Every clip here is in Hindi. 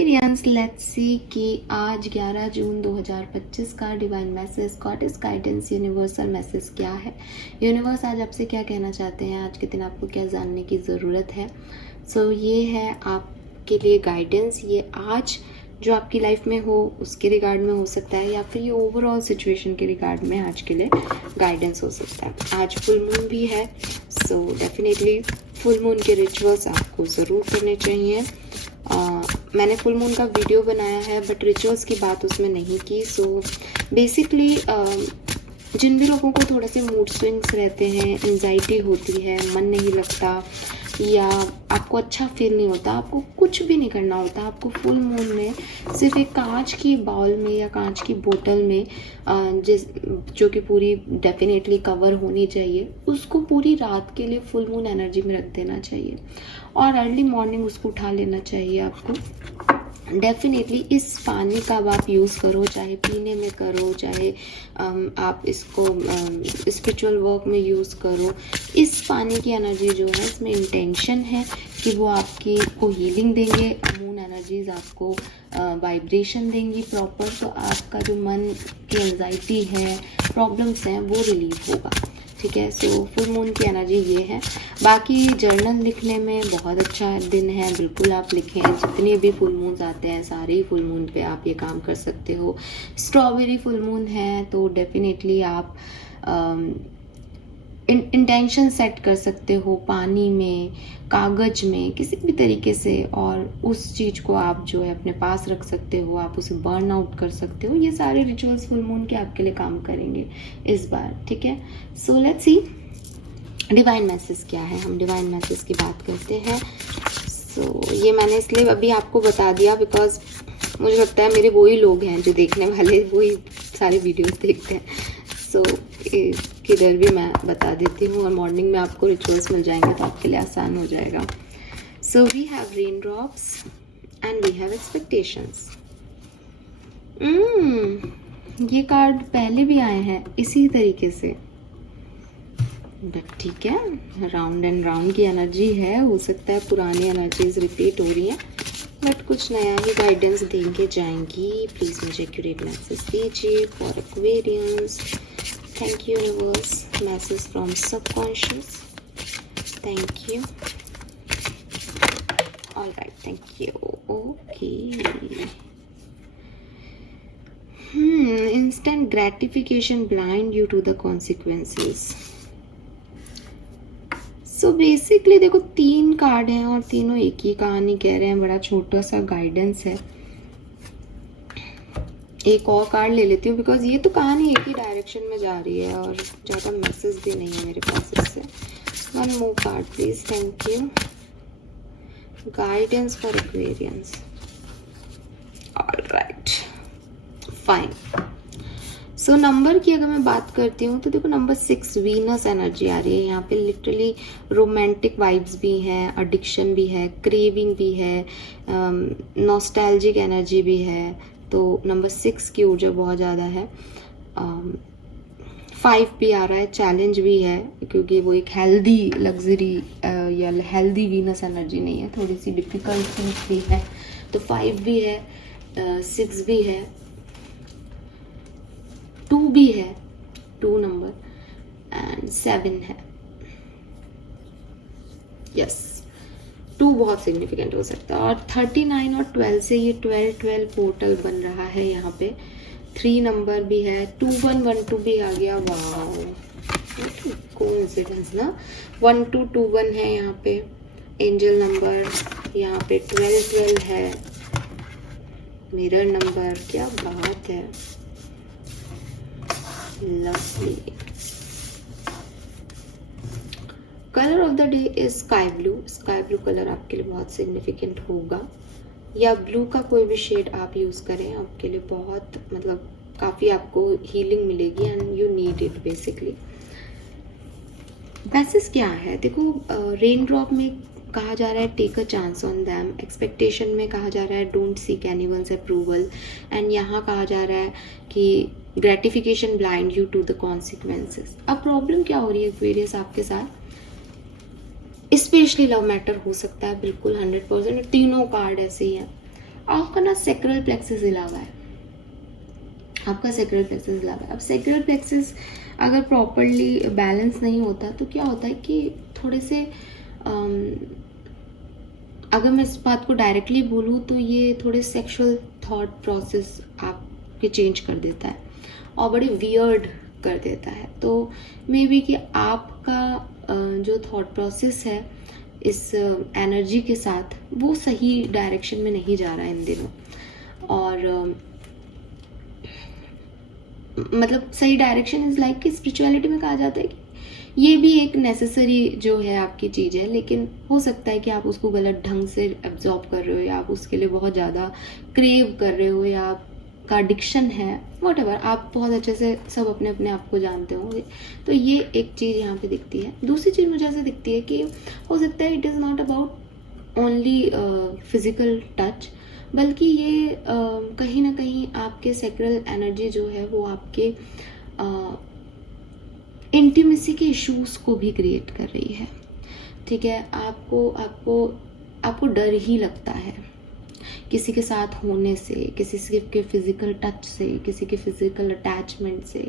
एक्वेरियंस, लेट्स सी कि आज 11 जून 2025 का divine message, goddess guidance, universal message क्या है। यूनिवर्स आज आपसे क्या कहना चाहते हैं, आज के दिन आपको क्या जानने की ज़रूरत है। सो ये है आपके लिए गाइडेंस। ये आज जो आपकी लाइफ में हो उसके रिगार्ड में हो सकता है, या फिर ये ओवरऑल सिचुएशन के रिगार्ड में आज के लिए गाइडेंस हो सकता है। आज फुल मून भी है, सो डेफिनेटली फुल मून के रिचुअल्स आपको ज़रूर करने चाहिए। मैंने फुल मून का वीडियो बनाया है बट रिचुअल्स की बात उसमें नहीं की। सो बेसिकली जिन भी लोगों को थोड़ा से मूड स्विंग्स रहते हैं, एंजाइटी होती है, मन नहीं लगता या आपको अच्छा फील नहीं होता, आपको कुछ भी नहीं करना होता, आपको फुल मून में सिर्फ एक कांच की बाउल में या कांच की बोतल में जो कि पूरी डेफिनेटली कवर होनी चाहिए, उसको पूरी रात के लिए फुल मून एनर्जी में रख देना चाहिए और अर्ली मॉर्निंग उसको उठा लेना चाहिए आपको। डेफिनेटली इस पानी का अब आप यूज़ करो, चाहे पीने में करो, चाहे आप इसको स्पिरिचुअल वर्क में यूज़ करो। इस पानी की एनर्जी जो है, इसमें इंटेंशन है कि वो आपकी को हीलिंग देंगे, मून एनर्जीज आपको वाइब्रेशन देंगी प्रॉपर, तो आपका जो मन की एंजाइटी है, प्रॉब्लम्स हैं, वो रिलीफ होगा। ठीक है, सो फुल मून की एनर्जी ये है। बाकी जर्नल लिखने में बहुत अच्छा दिन है, बिल्कुल आप लिखें। जितने भी फुल मून्स आते हैं सारे ही फुल मून पे आप ये काम कर सकते हो। स्ट्रॉबेरी फुल मून है तो डेफिनेटली आप इंटेंशन सेट कर सकते हो पानी में, कागज में, किसी भी तरीके से, और उस चीज़ को आप जो है अपने पास रख सकते हो, आप उसे बर्न आउट कर सकते हो। ये सारे रिचुअल्स फुल मून के आपके लिए काम करेंगे इस बार। ठीक है, so let's see divine message क्या है। हम डिवाइन मैसेज की बात करते हैं। सो ये मैंने इसलिए अभी आपको बता दिया बिकॉज मुझे लगता है मेरे वही लोग हैं जो देखने वाले वही सारे वीडियोस देखते हैं। सो किधर भी मैं बता देती हूँ और मॉर्निंग में आपको रिचुअल्स मिल जाएंगे तो आपके लिए आसान हो जाएगा। So we have rain drops and we have expectations. ये कार्ड पहले भी आए हैं इसी तरीके से, बट ठीक है, राउंड एंड राउंड की एनर्जी है। हो सकता है पुरानी एनर्जीज रिपीट हो रही हैं, बट कुछ नया ही गाइडेंस देंगे जाएंगी। प्लीज़ मुझे एक्यूरेट मैसेज दीजिए for Aquarians. Thank you universe. Message from subconscious. Thank you. Alright, thank you. Okay, instant gratification blind you to the consequences. So basically देखो 3 कार्ड हैं और तीनों एक ही कहानी कह रहे हैं। बड़ा छोटा सा गाइडेंस है। एक और कार्ड ले लेती हूँ बिकॉज ये तो कहानी एक ही डायरेक्शन में जा रही है और ज़्यादा मैसेज भी नहीं है मेरे पास इससे। 1 more card please. Thank you. Guidance for Aquarians. Alright, fine. So number की अगर मैं बात करती हूँ तो देखो नंबर 6 वीनस एनर्जी आ रही है यहाँ पे। लिटरली रोमांटिक वाइब्स भी हैं, एडिक्शन भी है, क्रेविंग भी है, नॉस्टैल्जिक एनर्जी भी है। तो नंबर 6 की ऊर्जा बहुत ज़्यादा है। 5 भी आ रहा है, चैलेंज भी है क्योंकि वो एक हेल्दी लग्जरी या हेल्दी वीनस एनर्जी नहीं है, थोड़ी सी डिफिकल्ट थिंग्स भी है। तो 5 भी है, 6 भी है, 2 भी है, 2 नंबर एंड 7 है। यस, 2 बहुत सिग्निफिकेंट हो सकता है। और 39 और 12 से ये 12-12 पोर्टल बन रहा है यहाँ पे। 3 नंबर भी है, 2112 भी आ गया। वाह, कोइंसिडेंस ना। 1221 है यहाँ पे एंजल नंबर, यहाँ पे 1212 है मिरर नंबर। क्या बात है, lovely. Colour of the day is sky blue. Sky blue colour आपके लिए बहुत सिग्निफिकेंट होगा, या ब्लू का कोई भी शेड आप यूज़ करें, आपके लिए बहुत मतलब काफ़ी आपको हीलिंग मिलेगी and you need it basically. Message क्या है देखो, रेन ड्रॉप में कहा जा रहा है take a chance on them. Expectation में कहा जा रहा है don't seek anyone's approval. And यहाँ कहा जा रहा है कि gratification blind you to the consequences. अब प्रॉब्लम क्या हो रही है एक्वेरियस आपके साथ? स्पेशली लव मैटर हो सकता है, बिल्कुल 100%। तीनों कार्ड ऐसे ही हैं। आपका ना सेक्रल प्लेक्सस हिला हुआ है, आपका सेक्रल प्लेक्सस हिला हुआ है। अब सेक्रल प्लेक्सस अगर प्रॉपरली बैलेंस नहीं होता तो क्या होता है कि थोड़े से अगर मैं इस बात को डायरेक्टली बोलूँ तो ये थोड़े सेक्सुअल थॉट प्रोसेस आपके चेंज कर देता है और बड़े वियर्ड कर देता है। तो मे बी कि आपका जो थॉट प्रोसेस है इस एनर्जी के साथ वो सही डायरेक्शन में नहीं जा रहा है इन दिनों। और मतलब सही डायरेक्शन इज लाइक कि स्पिरिचुअलिटी में कहा जाता है कि ये भी एक नेसेसरी जो है आपकी चीज़ है, लेकिन हो सकता है कि आप उसको गलत ढंग से एब्जॉर्ब कर रहे हो या आप उसके लिए बहुत ज़्यादा क्रेव कर रहे हो या आपका एडिक्शन है, वॉटेवर, आप बहुत अच्छे से सब अपने अपने आप को जानते होंगे। तो ये एक चीज़ यहाँ पे दिखती है। दूसरी चीज़ मुझे ऐसे दिखती है कि हो सकता है it is not about only physical touch, बल्कि ये कहीं ना कहीं आपके सेक्रल एनर्जी जो है वो आपके इंटीमेसी के इश्यूज को भी क्रिएट कर रही है। ठीक है, आपको आपको आपको डर ही लगता है किसी के साथ होने से, किसी के फिजिकल टच से, किसी के फिजिकल अटैचमेंट से।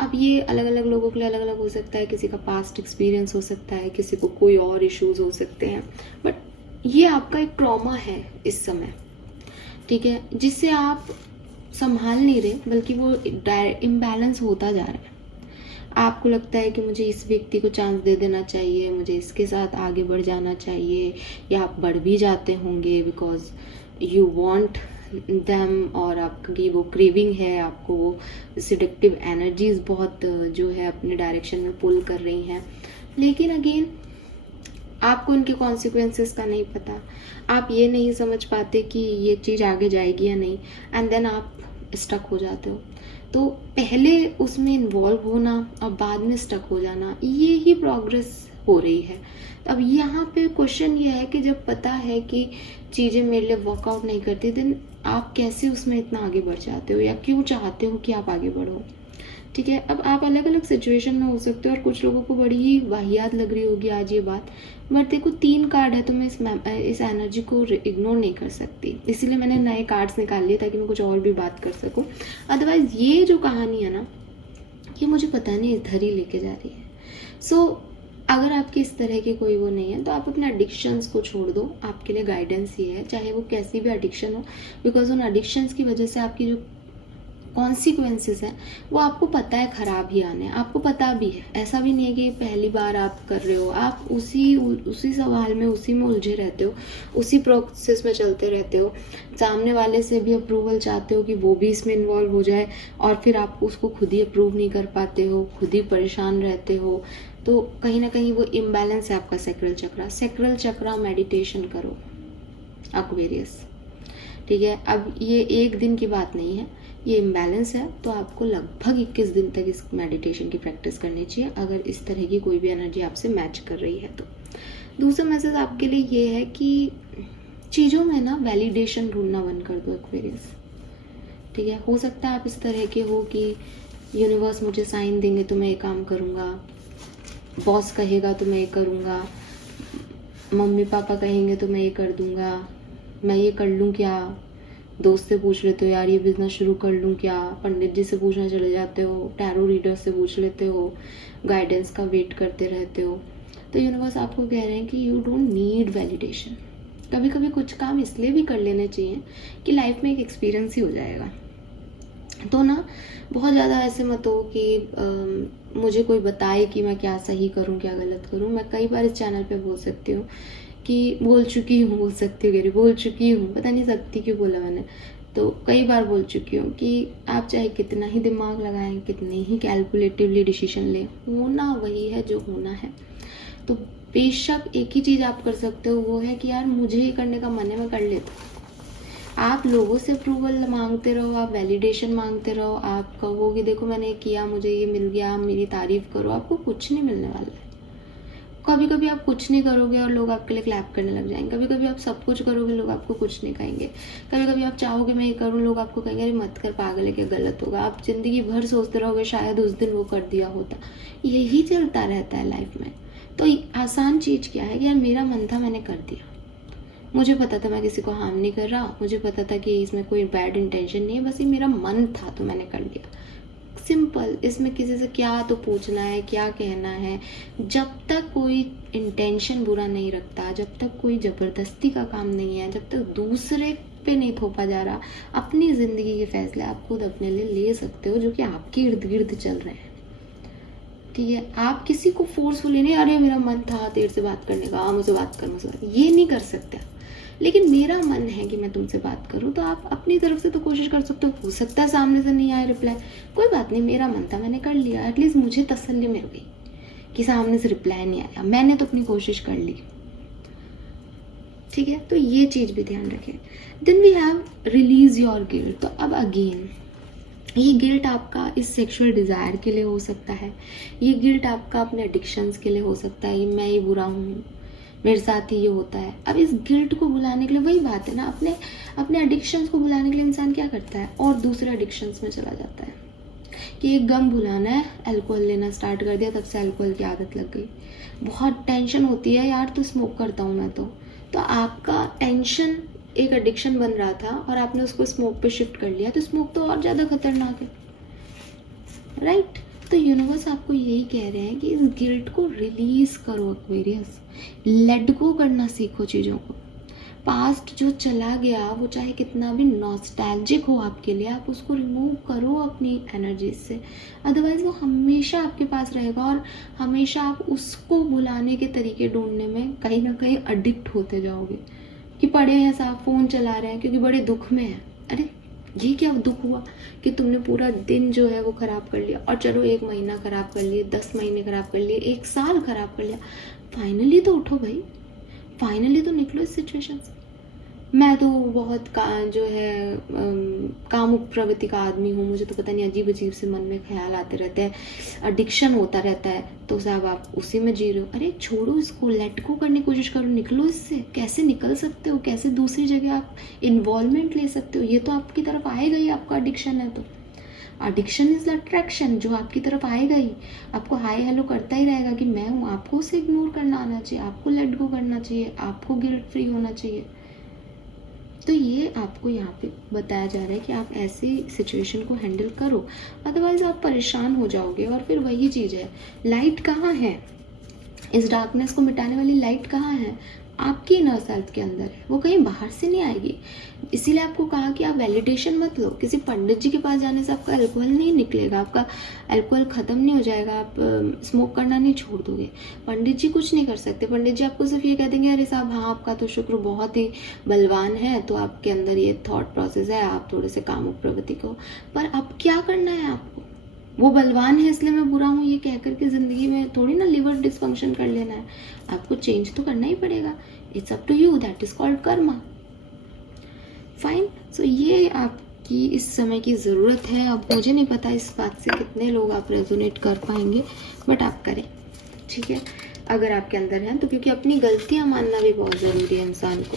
अब ये अलग अलग लोगों के लिए अलग अलग हो सकता है, किसी का पास्ट एक्सपीरियंस हो सकता है, किसी को कोई और इश्यूज हो सकते हैं, बट ये आपका एक ट्रॉमा है इस समय, ठीक है, जिससे आप संभाल नहीं रहे, बल्कि वो इम्बैलेंस होता जा रहा है। आपको लगता है कि मुझे इस व्यक्ति को चांस दे देना चाहिए, मुझे इसके साथ आगे बढ़ जाना चाहिए, या आप बढ़ भी जाते होंगे बिकॉज यू वांट देम, और आपकी वो क्रेविंग है, आपको वो सिडक्टिव एनर्जीज बहुत जो है अपने डायरेक्शन में पुल कर रही हैं। लेकिन अगेन आपको उनके कॉन्सिक्वेंसेस का नहीं पता, आप ये नहीं समझ पाते कि ये चीज़ आगे जाएगी या नहीं, एंड देन आप स्टक हो जाते हो। तो पहले उसमें इन्वॉल्व होना और बाद में स्टक हो जाना, ये ही प्रोग्रेस हो रही है। अब यहाँ पे क्वेश्चन ये है कि जब पता है कि चीज़ें मेरे लिए वर्कआउट नहीं करती, देन आप कैसे उसमें इतना आगे बढ़ जाते हो, या क्यों चाहते हो कि आप आगे बढ़ो। ठीक है, अब आप अलग अलग सिचुएशन में हो सकते हो और कुछ लोगों को बड़ी ही वाहियात लग रही होगी आज ये बात, बट देखो 3 कार्ड है तो मैं इस एनर्जी को इग्नोर नहीं कर सकती, इसीलिए मैंने नए कार्ड्स निकाल लिए ताकि मैं कुछ और भी बात कर सकूं। अदरवाइज ये जो कहानी है ना, ये मुझे पता नहीं इधर ही लेके जा रही है। सो अगर आपके इस तरह के कोई वो नहीं है तो आप अपने एडिक्शंस को छोड़ दो। आपके लिए गाइडेंस ये है, चाहे वो कैसी भी एडिक्शन हो, बिकॉज उन एडिक्शंस की वजह से आपकी जो कॉन्सिक्वेंसेस हैं वो आपको पता है ख़राब ही आने हैं, आपको पता भी है। ऐसा भी नहीं है कि पहली बार आप कर रहे हो, आप उसी सवाल में उसी में उलझे रहते हो, उसी प्रोसेस में चलते रहते हो, सामने वाले से भी अप्रूवल चाहते हो कि वो भी इसमें इन्वॉल्व हो जाए, और फिर आप उसको खुद ही अप्रूव नहीं कर पाते हो, खुद ही परेशान रहते हो। तो कहीं ना कहीं वो इम्बैलेंस है आपका सेक्रल चक्रा। सेक्रल चक्रा मेडिटेशन करो एक्वेरियस, ठीक है। अब ये एक दिन की बात नहीं है, ये इम्बैलेंस है, तो आपको लगभग 21 दिन तक इस मेडिटेशन की प्रैक्टिस करनी चाहिए अगर इस तरह की कोई भी एनर्जी आपसे मैच कर रही है तो। दूसरा मैसेज आपके लिए ये है कि चीज़ों में ना वैलिडेशन ढूंढना बंद कर दो एक्वेरियस, ठीक है। हो सकता है आप इस तरह के हो कि यूनिवर्स मुझे साइन देंगे तो मैं ये काम करूँगा, बॉस कहेगा तो मैं ये करूँगा, मम्मी पापा कहेंगे तो मैं ये कर दूँगा, मैं ये कर लूँ क्या, दोस्त से पूछ लेते हो यार ये बिजनेस शुरू कर लूँ क्या, पंडित जी से पूछना चले जाते हो, टैरो रीडर से पूछ लेते हो, गाइडेंस का वेट करते रहते हो। तो यूनिवर्स आपको कह रहे हैं कि यू डोंट नीड वैलिडेशन। कभी कभी कुछ काम इसलिए भी कर लेने चाहिए कि लाइफ में एक एक्सपीरियंस ही हो जाएगा। तो ना बहुत ज़्यादा ऐसे मत हो कि मुझे कोई बताए कि मैं क्या सही करूँ क्या गलत करूँ। मैं कई बार इस चैनल पे बोल सकती हूँ कि बोल चुकी हूँ, बोल चुकी हूँ, पता नहीं सकती क्यों बोला मैंने, तो कई बार बोल चुकी हूँ कि आप चाहे कितना ही दिमाग लगाएं, कितने ही कैलकुलेटिवली डिसीजन लें, होना वही है जो होना है। तो बेशक एक ही चीज़ आप कर सकते हो, वो है कि यार मुझे ये करने का मन है, मैं कर लेता हूँ। आप लोगों से अप्रूवल मांगते रहो, आप वैलिडेशन मांगते रहो, आप कहो कि देखो मैंने किया, मुझे ये मिल गया, मेरी तारीफ करो, आपको कुछ नहीं मिलने वाला है। कभी कभी आप कुछ नहीं करोगे और लोग आपके लिए क्लैप करने लग जाएंगे, कभी कभी आप सब कुछ करोगे, लोग आपको कुछ नहीं कहेंगे, कभी कभी आप चाहोगे मैं ये करूँ, लोग आपको कहेंगे अरे मत कर, पागल है क्या, गलत होगा। आप जिंदगी भर सोचते रहोगे शायद उस दिन वो कर दिया होता। यही चलता रहता है लाइफ में। तो आसान चीज़ क्या है कि यार मेरा मन था मैंने कर दिया, मुझे पता था मैं किसी को हार्म नहीं कर रहा, मुझे पता था कि इसमें कोई बैड इंटेंशन नहीं है, बस ये मेरा मन था तो मैंने कर लिया। सिंपल। इसमें किसी से क्या तो पूछना है, क्या कहना है। जब तक कोई इंटेंशन बुरा नहीं रखता, जब तक कोई ज़बरदस्ती का काम नहीं है, जब तक दूसरे पे नहीं थोपा जा रहा, अपनी ज़िंदगी के फैसले आप खुद अपने लिए ले सकते हो, जो कि आपके इर्द गिर्द चल रहे हैं। ठीक है, आप किसी को फोर्सफुली नहीं, अरे मेरा मन था तेरे से बात करने का, मुझे बात कर, मुझे ये नहीं कर सकते। लेकिन मेरा मन है कि मैं तुमसे बात करूं, तो आप अपनी तरफ से तो कोशिश कर सकते हो सकता है सामने से नहीं आए रिप्लाई, कोई बात नहीं, मेरा मन था मैंने कर लिया। एटलीस्ट मुझे तसल्ली मिल गई कि सामने से रिप्लाई नहीं आया, मैंने तो अपनी कोशिश कर ली। ठीक है, तो ये चीज़ भी ध्यान रखें। Then we have release your guilt. तो अब अगेन ये गिल्ट आपका इस सेक्सुअल डिज़ायर के लिए हो सकता है, ये गिल्ट आपका अपने एडिक्शंस के लिए हो सकता है, मैं ही बुरा हूँ, मेरे साथ ही ये होता है। अब इस गिल्ट को भुलाने के लिए वही बात है ना, अपने एडिक्शंस को भुलाने के लिए इंसान क्या करता है और दूसरे एडिक्शंस में चला जाता है कि एक गम भुलाना है, अल्कोहल लेना स्टार्ट कर दिया, तब से अल्कोहल की आदत लग गई। बहुत टेंशन होती है यार, तो स्मोक करता हूँ मैं तो आपका टेंशन एक एडिक्शन बन रहा था और आपने उसको स्मोक पे शिफ्ट कर लिया, तो स्मोक तो और ज़्यादा खतरनाक है, राइट। तो यूनिवर्स आपको यही कह रहे हैं कि इस गिल्ट को रिलीज करो एक्वेरियस, लेट गो करना सीखो चीज़ों को। पास्ट जो चला गया वो चाहे कितना भी नॉस्टैल्जिक हो आपके लिए, आप उसको रिमूव करो अपनी एनर्जी से, अदरवाइज वो हमेशा आपके पास रहेगा और हमेशा आप उसको भुलाने के तरीके ढूंढने में कहीं ना कहीं एडिक्ट होते जाओगे कि पड़े हैं साहब फ़ोन चला रहे हैं क्योंकि बड़े दुख में हैं। अरे ये क्या दुख हुआ कि तुमने पूरा दिन जो है वो ख़राब कर लिया, और चलो 1 महीना ख़राब कर लिए, 10 महीने ख़राब कर लिए, 1 साल ख़राब कर लिया, फाइनली तो उठो भाई, फाइनली तो निकलो इस सिचुएशन से। मैं तो बहुत जो है कामुक प्रवृत्ति का आदमी हूँ, मुझे तो पता नहीं अजीब अजीब से मन में ख्याल आते रहते हैं, एडिक्शन होता रहता है, तो साहब आप उसी में जी रहे हो। अरे छोड़ो इसको, लेट गो करने की कोशिश करो, निकलो इससे। कैसे निकल सकते हो, कैसे दूसरी जगह आप इन्वॉल्वमेंट ले सकते हो, ये तो आपकी तरफ आएगा ही, आपका एडिक्शन है तो। एडिक्शन इज अट्रैक्शन, जो आपकी तरफ आएगा ही, आपको हाय हेलो करता ही रहेगा कि मैं हूँ। आपको उसे इग्नोर करना आना चाहिए, आपको लेट गो करना चाहिए, आपको गिल्ट फ्री होना चाहिए। तो ये आपको यहाँ पे बताया जा रहा है कि आप ऐसी सिचुएशन को हैंडल करो, अदरवाइज आप परेशान हो जाओगे। और फिर वही चीज़ है, लाइट कहाँ है, इस डार्कनेस को मिटाने वाली लाइट कहाँ है, आपकी इनर सेल्फ के अंदर है, वो कहीं बाहर से नहीं आएगी। इसीलिए आपको कहा कि आप वैलिडेशन मत लो, किसी पंडित जी के पास जाने से आपका अल्कोहल नहीं निकलेगा, आपका अल्कोहल ख़त्म नहीं हो जाएगा, आप स्मोक करना नहीं छोड़ दोगे। पंडित जी कुछ नहीं कर सकते, पंडित जी आपको सिर्फ ये कह देंगे अरे साहब हाँ आपका तो शुक्र बहुत ही बलवान है, तो आपके अंदर ये थॉट प्रोसेस है, आप थोड़े से कामुक प्रवृत्ति को। पर अब क्या करना है आपको, वो बलवान है इसलिए मैं बुरा हूँ ये कह करके ज़िंदगी में थोड़ी ना लिवर डिसफंक्शन कर लेना है, आपको चेंज तो करना ही पड़ेगा। It's up to you, that is called karma. Fine. So ये आपकी इस समय की ज़रूरत है। अब मुझे नहीं पता इस बात से कितने लोग आप रेजोनेट कर पाएंगे, बट आप करें, ठीक है, अगर आपके अंदर हैं तो, क्योंकि अपनी गलतियाँ मानना भी बहुत ज़रूरी है इंसान को।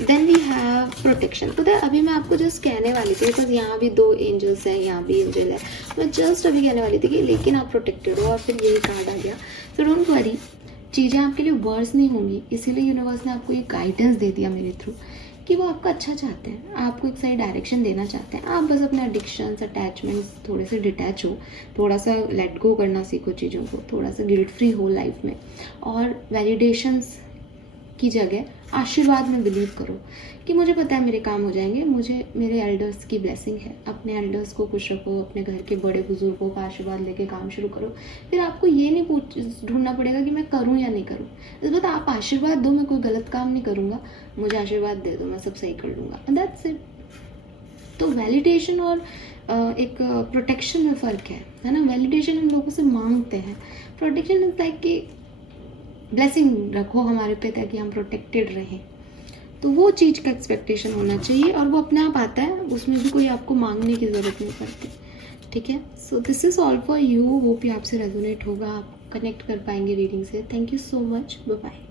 Then we have protection. तो अभी मैं आपको जस्ट कहने वाली थी, बिकॉज यहाँ भी 2 एंजल्स हैं, यहाँ भी एंजल है, मैं जस्ट अभी कहने वाली थी कि लेकिन आप प्रोटेक्टेड हो, और फिर यही कार्ड आ गया। सो डोंट वरी, चीज़ें आपके लिए वर्स नहीं होंगी, इसीलिए यूनिवर्स ने आपको ये गाइडेंस दे दिया मेरे थ्रू कि वो आपका अच्छा चाहते हैं, आपको एक सही डायरेक्शन देना चाहते हैं। आप बस अपने एडिक्शंस अटैचमेंट्स थोड़े से डिटैच हो, थोड़ा सा लेट गो करना सीखो चीज़ों को, थोड़ा सा गिल्ट फ्री हो लाइफ में, और वैलिडेशंस की जगह आशीर्वाद में बिलीव करो कि मुझे पता है मेरे काम हो जाएंगे, मुझे मेरे एल्डर्स की ब्लेसिंग है। अपने एल्डर्स को खुश रखो, अपने घर के बड़े बुजुर्गों का आशीर्वाद लेके काम शुरू करो। फिर आपको ये नहीं ढूंढना पड़ेगा कि मैं करूँ या नहीं करूँ, इस बात आप आशीर्वाद दो, मैं कोई गलत काम नहीं करूँगा, मुझे आशीर्वाद दे दो, मैं सब सही कर लूँगा, दैट्स इट। तो वैलिडेशन और एक प्रोटेक्शन में फ़र्क है ना। वैलिडेशन हम लोगों से मांगते हैं, प्रोटेक्शन इज लाइक कि ब्लेसिंग रखो हमारे पे ताकि हम प्रोटेक्टेड रहें। तो वो चीज़ का एक्सपेक्टेशन होना चाहिए, और वो अपने आप आता है, उसमें भी कोई आपको मांगने की ज़रूरत नहीं पड़ती, ठीक है। So this is all for you, hope ये आपसे रेजोनेट होगा, आप कनेक्ट कर पाएंगे रीडिंग से। Thank you so much, bye bye.